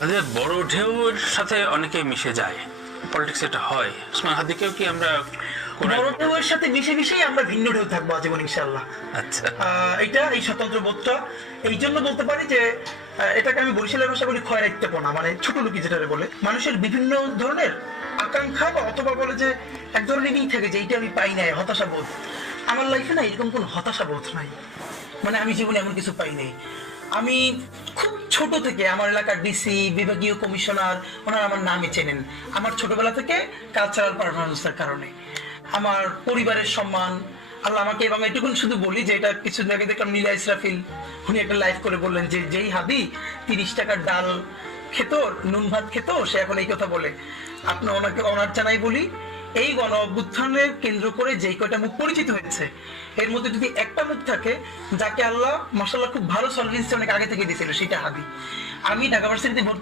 বড় ঢেউয়ের সাথে অনেকে মিশে যায়, পলিটিক্স এটা হয়। ওসমান হাদিকেও কি আমরা বড় ঢেউয়ের সাথে মিশে মিশেই আমরা ভিন্ন ঢেউ থাকবো আজীবন ইনশাআল্লাহ। আচ্ছা, এটা এই স্বতন্ত্র বোধটা এই জন্য বলতে পারি যে এটাকে আমি বরিশালের ভাষা বলি খয়রাইত্যপনা, মানে ছোট লোকি যেটা বলে। মানুষের বিভিন্ন ধরনের আকাঙ্ক্ষা বা অথবা বলে যে এক ধরনের ই থাকে যে এইটা আমি পাই নাই, হতাশা বোধ। আমার লাইফে না এরকম কোন হতাশা বোধ নাই, মানে আমি জীবনে এমন কিছু পাই নাই। আমি খুব ছোট থেকে আমার এলাকার ডিসি, বিভাগীয় কমিশনার, ওনারা আমার নামে চেনেন আমার ছোটবেলা থেকে কালচারাল পারফরমেন্সের কারণে। আমার পরিবারের সম্মান আল্লাহ আমাকে, এবং এটুকুন শুধু বলি যে এটা কিছুদিন আগে দেখলাম নীলা ইসরাফিল উনি একটা লাইভ করে বললেন যে যেই হাদি 30 টাকার ডাল খেত, নুন ভাত খেত, সে এখন এই কথা বলে। আপনি ওনাকে অনার জানাই বলি, এই গণ অভ্যুত্থানের কেন্দ্র করে যেই কয়টা মুখ পরিচিত হয়েছে এর মধ্যে যদি একটা মুখ থাকে যাকে আল্লাহ মাশাআল্লাহ খুব ভালো সলভেন্সি অনেক আগে থেকে দিয়েছিল, সেটা হাদি। আমি ঢাকা ভার্সিটিতে